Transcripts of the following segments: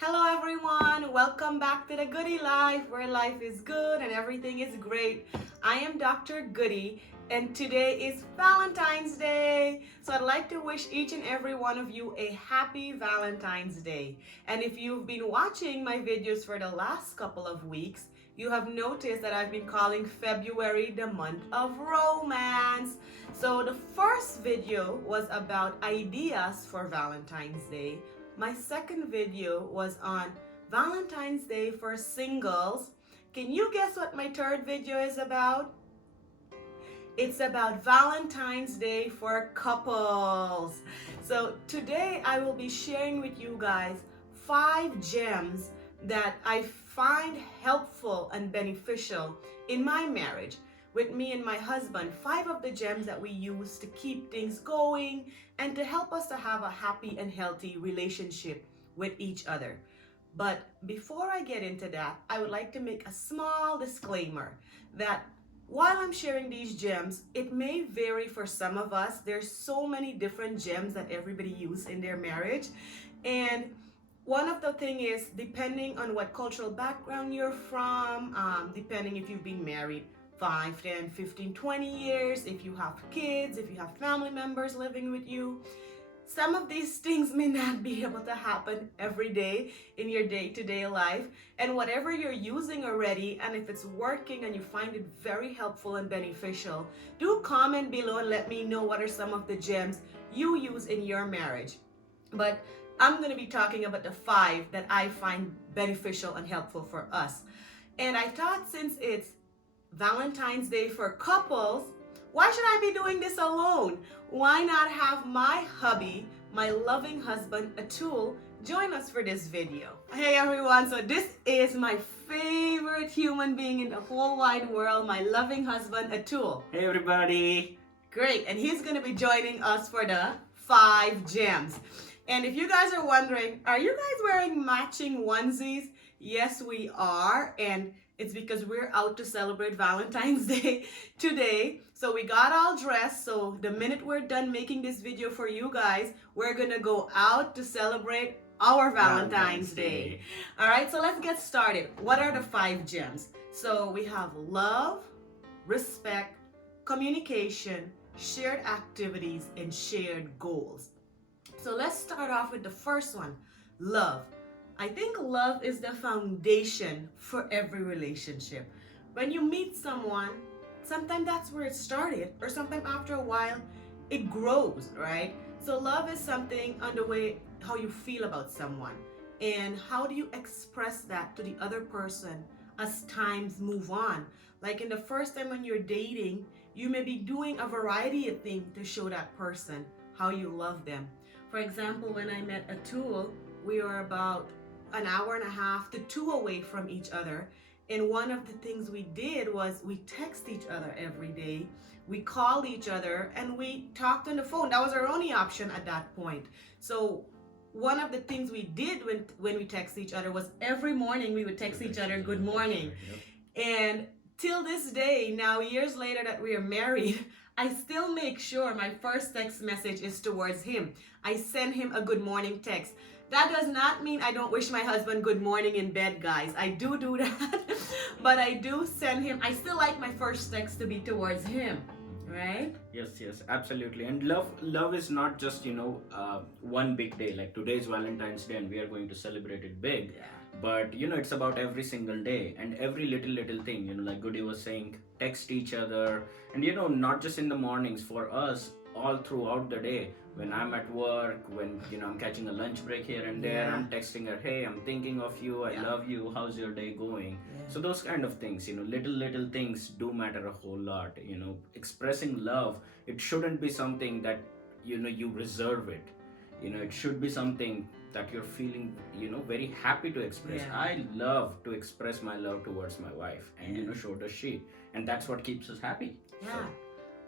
Hello everyone, welcome back to the Goody Life, where life is good and everything is great. I am Dr. Goody, and today is Valentine's Day. So I'd like to wish each and every one of you a happy Valentine's Day. And if you've been watching my videos for the last couple of weeks, you have noticed that I've been calling February the month of romance. So the first video was about ideas for Valentine's Day. My second video was on Valentine's Day for singles. Can you guess what my third video is about? It's about Valentine's Day for couples. So today I will be sharing with you guys 5 gems that I find helpful and beneficial in my marriage with me and my husband. 5 of the gems that we use to keep things going and to help us to have a happy and healthy relationship with each other. But before I get into that, I would like to make a small disclaimer that while I'm sharing these gems, it may vary for some of us. There's so many different gems that everybody uses in their marriage. And one of the thing is, depending on what cultural background you're from, depending if you've been married 5, 10, 15, 20 years, if you have kids, if you have family members living with you, some of these things may not be able to happen every day in your day-to-day life. And whatever you're using already, and if it's working and you find it very helpful and beneficial, do comment below and let me know what are some of the gems you use in your marriage. But I'm going to be talking about the 5 that I find beneficial and helpful for us. And I thought, since it's Valentine's Day for couples, why should I be doing this alone? Why not have my hubby, my loving husband, Atul, join us for this video? Hey everyone, so this is my favorite human being in the whole wide world, my loving husband, Atul. Hey everybody! Great, and he's going to be joining us for the 5 gems. And if you guys are wondering, are you guys wearing matching onesies? Yes, we are, and it's because we're out to celebrate Valentine's Day today. So we got all dressed. So the minute we're done making this video for you guys, we're gonna go out to celebrate our Valentine's Day. All right, so let's get started. What are the 5 gems? So we have love, respect, communication, shared activities, and shared goals. So let's start off with the first one, love. I think love is the foundation for every relationship. When you meet someone, sometimes that's where it started, or sometimes after a while, it grows, right? So love is something on the way how you feel about someone. And how do you express that to the other person as times move on? Like in the first time when you're dating, you may be doing a variety of things to show that person how you love them. For example, when I met Atul, we were about an hour and a half to 2 away from each other, and one of the things we did was we text each other every day, we called each other, and we talked on the phone. That was our only option at that point. So one of the things we did when we text each other was every morning we would text each other good morning. And till this day, now years later that we are married, I still make sure my first text message is towards him. I send him a good morning text. That does not mean I don't wish my husband good morning in bed, guys. I do that. But I do send him, I still like my first text to be towards him, right? Yes, absolutely. And love is not just, one big day. Like today is Valentine's Day and we are going to celebrate it big. Yeah. But, it's about every single day and every little thing, like Goody was saying, text each other. And, not just in the mornings, for us, all throughout the day. When I'm at work, when I'm catching a lunch break here and there, Yeah. I'm texting her, hey, I'm thinking of you, I love you, how's your day going? Yeah. So those kind of things, little things do matter a whole lot. Expressing love, it shouldn't be something that you reserve it. It should be something that you're feeling very happy to express. Yeah. I love to express my love towards my wife, and so does she, and that's what keeps us happy. Yeah. So,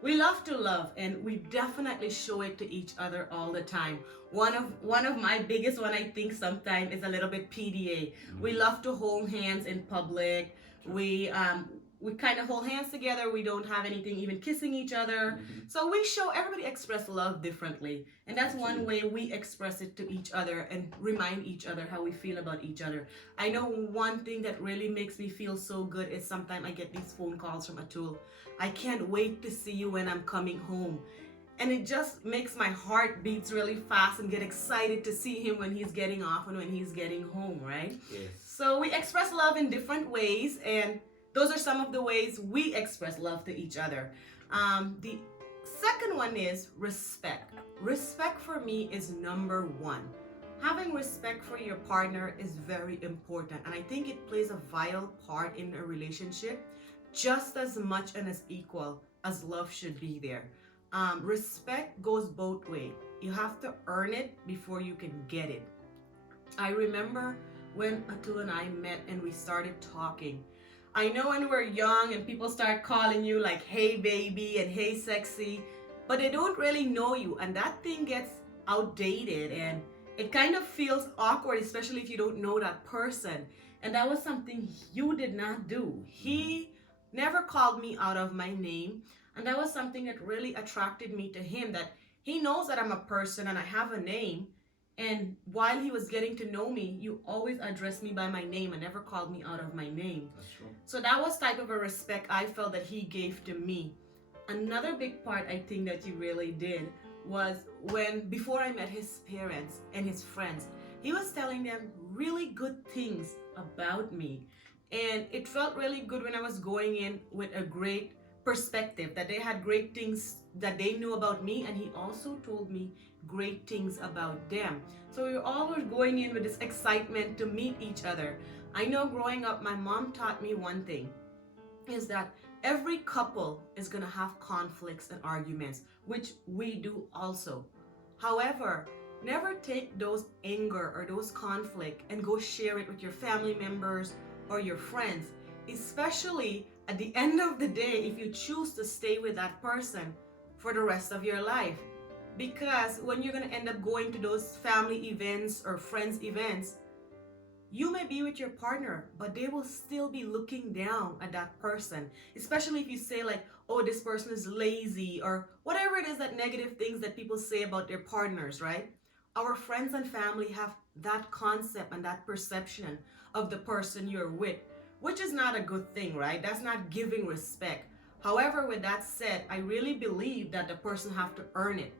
we love to love, and we definitely show it to each other all the time. One of my biggest one, I think, sometimes is a little bit PDA. We love to hold hands in public. We we kind of hold hands together. We don't have anything, even kissing each other. So we show everybody express love differently. And that's one way we express it to each other and remind each other how we feel about each other. I know one thing that really makes me feel so good is sometimes I get these phone calls from Atul. I can't wait to see you when I'm coming home. And it just makes my heart beats really fast and get excited to see him when he's getting off and when he's getting home, right? Yes. So we express love in different ways, and those are some of the ways we express love to each other. The second one is respect. Respect for me is number one. Having respect for your partner is very important, and I think it plays a vital part in a relationship just as much and as equal as love should be there. Respect goes both ways. You have to earn it before you can get it. I remember when Atul and I met and we started talking. I know when we're young and people start calling you like, hey baby and hey sexy, but they don't really know you, and that thing gets outdated and it kind of feels awkward, especially if you don't know that person. And that was something you did not do. He never called me out of my name. And that was something that really attracted me to him, that he knows that I'm a person and I have a name. And while he was getting to know me, you always addressed me by my name and never called me out of my name. That's true. So that was type of a respect I felt that he gave to me. Another big part I think that he really did was when, before I met his parents and his friends, he was telling them really good things about me. And it felt really good when I was going in with a great perspective, that they had great things that they knew about me, and he also told me great things about them. So we were always going in with this excitement to meet each other. I know growing up, my mom taught me one thing, is that every couple is going to have conflicts and arguments, which we do also. However, never take those anger or those conflict and go share it with your family members or your friends, especially at the end of the day if you choose to stay with that person for the rest of your life. Because when you're going to end up going to those family events or friends events, you may be with your partner, but they will still be looking down at that person. Especially if you say like, oh, this person is lazy, or whatever it is, that negative things that people say about their partners, right? Our friends and family have that concept and that perception of the person you're with, which is not a good thing, right? That's not giving respect. However, with that said, I really believe that the person have to earn it.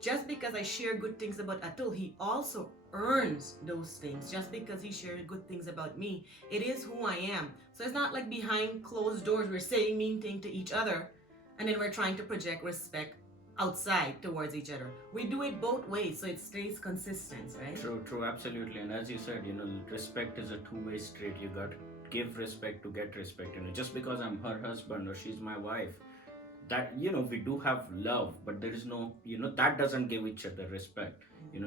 Just because I share good things about Atul, he also earns those things. Just because he shared good things about me, it is who I am. So it's not like behind closed doors we're saying mean things to each other and then we're trying to project respect outside towards each other. We do it both ways so it stays consistent, right? True, absolutely. And as you said, respect is a two-way street. You got to give respect to get respect. Just because I'm her husband or she's my wife, that we do have love, but there is no that doesn't give each other respect.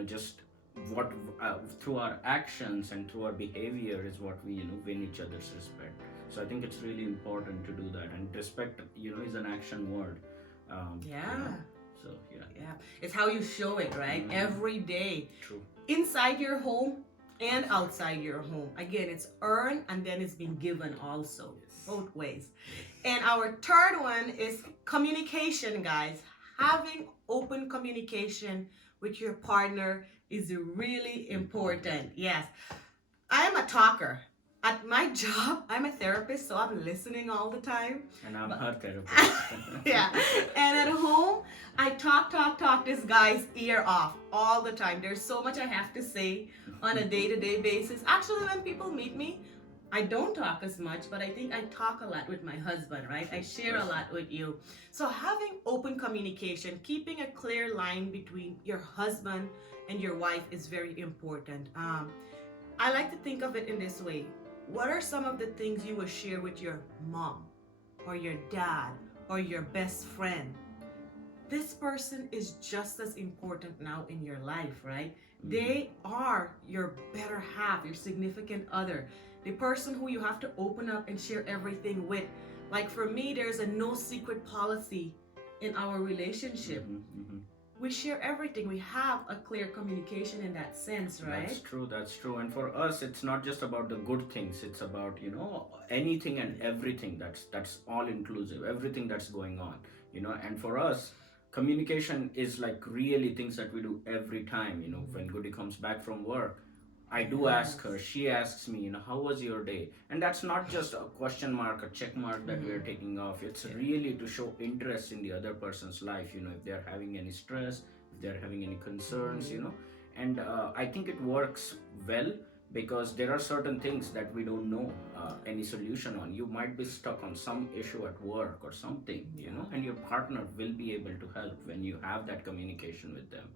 Just what through our actions and through our behavior is what we win each other's respect. So I think it's really important to do that, and respect is an action word. So yeah, it's how you show it, right? Every day. True. Inside your home and outside your home. Again, it's earned and then it's been given also. Both ways. And our third one is communication, guys. Having open communication with your partner is really important. Yes. I am a talker. At my job, I'm a therapist, so I'm listening all the time. And I'm her therapist. Yeah. And at home, I talk this guy's ear off all the time. There's so much I have to say on a day-to-day basis. Actually, when people meet me, I don't talk as much, but I think I talk a lot with my husband, right? I share a lot with you. So having open communication, keeping a clear line between your husband and your wife is very important. I like to think of it in this way. What are some of the things you will share with your mom or your dad or your best friend? This person is just as important now in your life, right? They are your better half, your significant other, the person who you have to open up and share everything with. Like for me, there's a no secret policy in our relationship. we share everything. We have a clear communication in that sense, right? That's true, that's true. And for us, it's not just about the good things, it's about, anything and everything that's all inclusive, everything that's going on, and for us, communication is like really things that we do every time, when Goody comes back from work. I do ask her, Yes. she asks me, how was your day? And that's not just a question mark, a check mark that we're taking off. It's Yeah. really to show interest in the other person's life, if they're having any stress, if they're having any concerns, and I think it works well because there are certain things that we don't know any solution on. You might be stuck on some issue at work or something, and your partner will be able to help when you have that communication with them.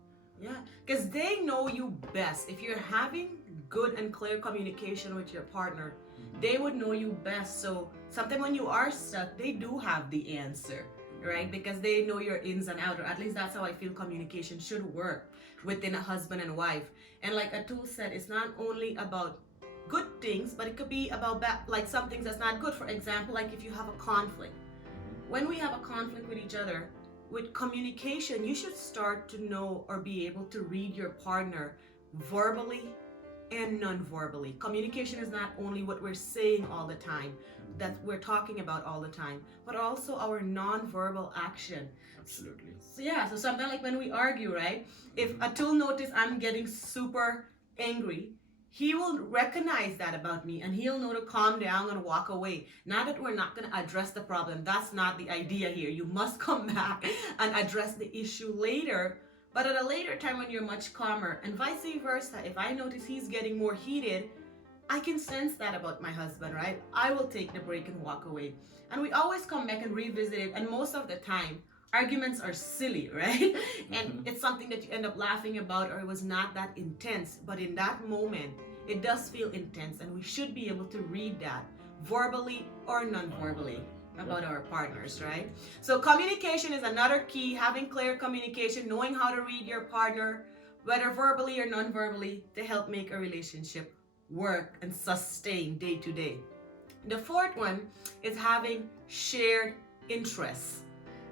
Yeah, because they know you best. If you're having good and clear communication with your partner, they would know you best. So sometimes when you are stuck, they do have the answer, right? Because they know your ins and outs, or at least that's how I feel communication should work within a husband and wife. And like Atul said, it's not only about good things, but it could be about like some things that's not good. For example, like if you have a conflict. When we have a conflict with each other, with communication, you should start to know or be able to read your partner verbally and non-verbally. Communication is not only what we're saying all the time, that we're talking about all the time, but also our non-verbal action. Absolutely. So yeah, so something like when we argue, right? If Atul notice I'm getting super angry, he will recognize that about me and he'll know to calm down and walk away. Not that we're not going to address the problem. That's not the idea here. You must come back and address the issue later, but at a later time when you're much calmer, and vice versa. If I notice he's getting more heated, I can sense that about my husband, right? I will take the break and walk away. And we always come back and revisit it, and most of the time, arguments are silly, right? And it's something that you end up laughing about, or it was not that intense. But in that moment, it does feel intense, and we should be able to read that verbally or non-verbally about our partners, right? So communication is another key. Having clear communication, knowing how to read your partner, whether verbally or non-verbally, to help make a relationship work and sustain day to day. The fourth one is having shared interests.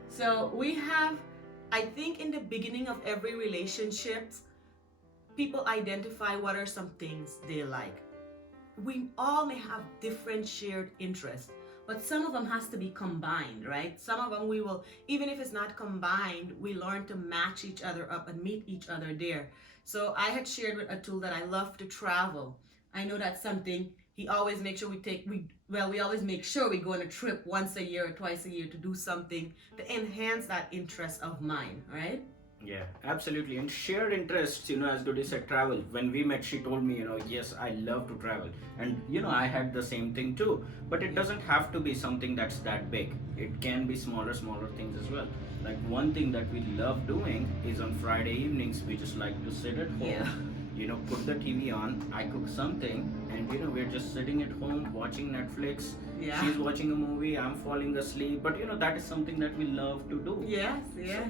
So we have, I think in the beginning of every relationship, people identify what are some things they like. We all may have different shared interests, but some of them has to be combined, right? Some of them we will, even if it's not combined, we learn to match each other up and meet each other there. So I had shared with Atul that I love to travel. I know that's something he always makes sure we always make sure we go on a trip once a year or twice a year to do something to enhance that interest of mine, right? Yeah, absolutely. And shared interests, as Goody said, travel. When we met, she told me, yes, I love to travel. And, I had the same thing too. But it doesn't have to be something that's that big. It can be smaller things as well. Like one thing that we love doing is on Friday evenings, we just like to sit at home. Put the TV on, I cook something, and we're just sitting at home watching Netflix. Yeah. She's watching a movie, I'm falling asleep. But that is something that we love to do. Yes. Yeah.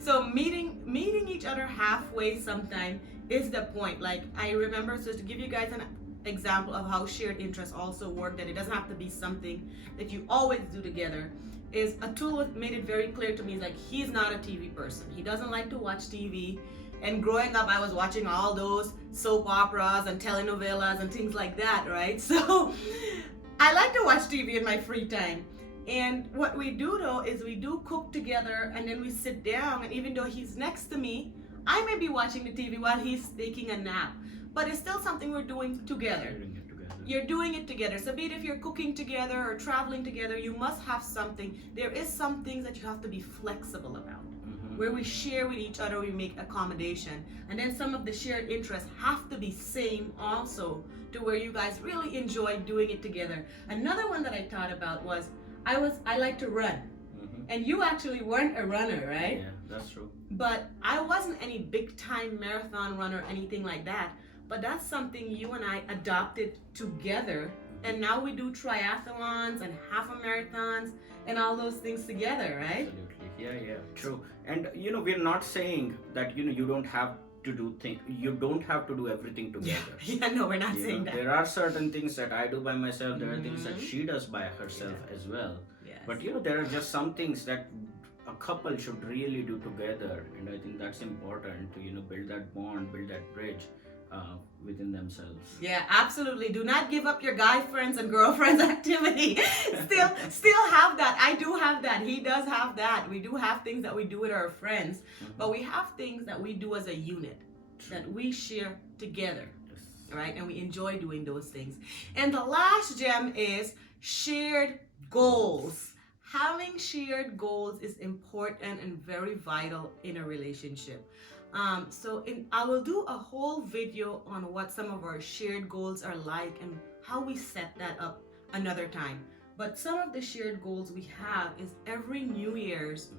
So meeting each other halfway sometime is the point. Like I remember, so to give you guys an example of how shared interests also work, that it doesn't have to be something that you always do together, is Atul made it very clear to me, like he's not a TV person. He doesn't like to watch TV. And growing up, I was watching all those soap operas and telenovelas and things like that, right? So I like to watch TV in my free time. And what we do though is we do cook together, and then we sit down, and even though he's next to me, I may be watching the TV while he's taking a nap. But it's still something we're doing together. You're doing it together. So be it if you're cooking together or traveling together, you must have something. There is some things that you have to be flexible about. Where we share with each other, we make accommodation. And then some of the shared interests have to be same also, to where you guys really enjoy doing it together. Another one that I thought about was, I like to run. And you actually weren't a runner, right? Yeah, that's true. But I wasn't any big time marathon runner or anything like that. But that's something you and I adopted together. And now we do triathlons and half a marathons and all those things together, right? Absolutely. Yeah, true. And we're not saying that you don't have to do things. You don't have to do everything together. Yeah, no, we're not saying that. There are certain things that I do by myself. There are things that she does by herself as well. Yes. But there are just some things that a a couple should really do together. And I think that's important to, build that bond, build that bridge within themselves. Yeah, absolutely. Do not give up your guy friends and girlfriends activity. Still have that. I do have that. He does have that. We do have things that we do with our friends, but we have things that we do as a unit that we share together, right? And we enjoy doing those things. And the last gem is shared goals. Having shared goals is important and very vital in a relationship. I will do a whole video on what some of our shared goals are like and how we set that up another time. But some of the shared goals we have is every New Year's,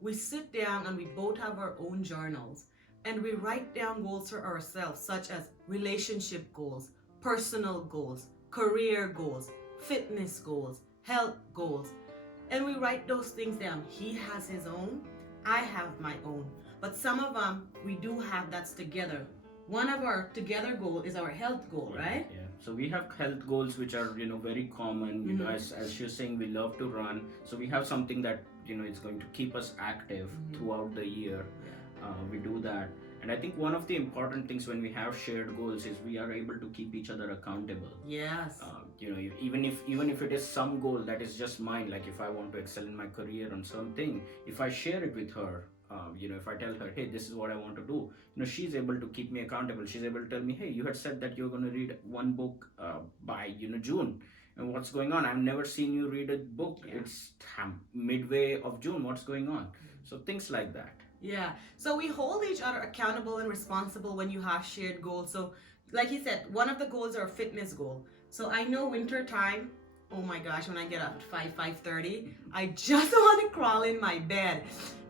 we sit down and we both have our own journals and we write down goals for ourselves, such as relationship goals, personal goals, career goals, fitness goals, health goals. And we write those things down. He has his own, I have my own. But some of them, we do have that's together. One of our together goal is our health goal, right? Yeah. So we have health goals which are, very common. As you're saying, we love to run. So we have something that, it's going to keep us active throughout the year. We do that. And I think one of the important things when we have shared goals is we are able to keep each other accountable. Yes. Even if it is some goal that is just mine, like if I want to excel in my career on something, if I share it with her, if I tell her, hey, this is what I want to do, she's able to keep me accountable. She's able to tell me, hey, you had said that you're going to read one book by, June. And what's going on? I've never seen you read a book. Yeah. It's midway of June. What's going on? So things like that. Yeah. So we hold each other accountable and responsible when you have shared goals. So like you said, one of the goals are a fitness goal. So I know winter time, oh my gosh, when I get up at 5:30, I just want to crawl in my bed.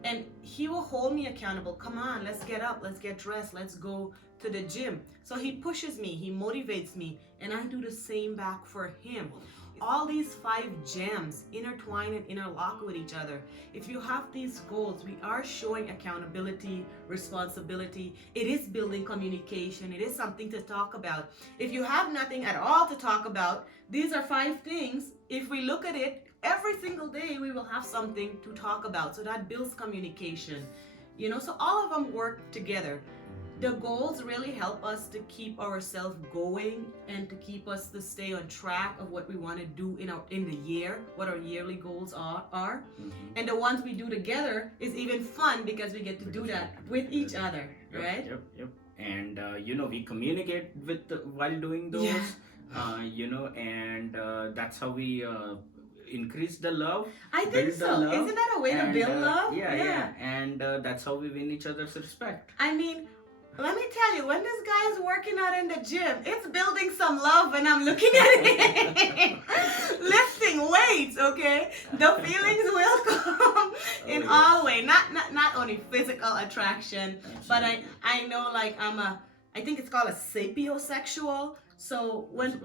And he will hold me accountable. Come on, let's get up, let's get dressed, let's go to the gym. So he pushes me, he motivates me, and I do the same back for him. All these 5 gems intertwine and interlock with each other. If you have these goals, we are showing accountability, responsibility. It is building communication. It is something to talk about. If you have nothing at all to talk about, these are 5 things. If we look at it, every single day we will have something to talk about. So that builds communication. So all of them work together. The goals really help us to keep ourselves going and to keep us to stay on track of what we want to do in the year, what our yearly goals are. And the ones we do together is even fun because we get to do that with each other, right? Yep. And we communicate while doing those. Yeah. And that's how we increase the love. I think so. Isn't that a way to build love? Yeah. And that's how we win each other's respect. I mean, let me tell you, when this guy is working out in the gym, it's building some love when I'm looking at him. Lifting weights, okay? The feelings will come in all ways. Not only physical attraction, but I know like I think it's called a sapiosexual. So when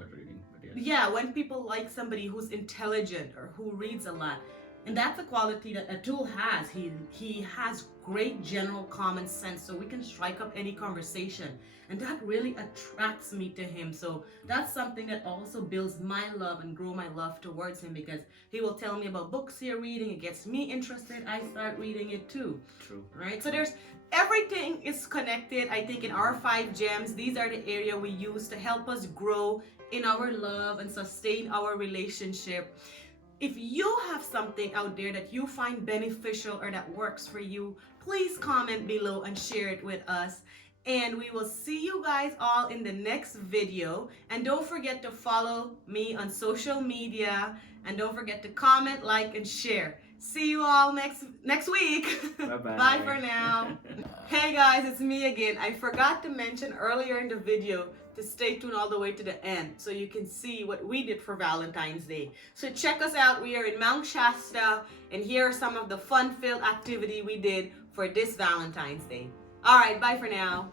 when people like somebody who's intelligent or who reads a lot, and that's a quality that Atul has. He has great general common sense, so we can strike up any conversation. And that really attracts me to him. So that's something that also builds my love and grow my love towards him, because he will tell me about books he's reading. It gets me interested. I start reading it too. True. Right? So everything is connected. I think in our 5 gems, these are the area we use to help us grow in our love and sustain our relationship. If you have something out there that you find beneficial or that works for you, please comment below and share it with us. And we will see you guys all in the next video. And don't forget to follow me on social media. And don't forget to comment, like, and share. See you all next week. Bye-bye. Bye for now. Hey guys, it's me again. I forgot to mention earlier in the video to stay tuned all the way to the end so you can see what we did for Valentine's Day. So check us out. We are in Mount Shasta, and here are some of the fun-filled activity we did for this Valentine's Day. All right, bye for now.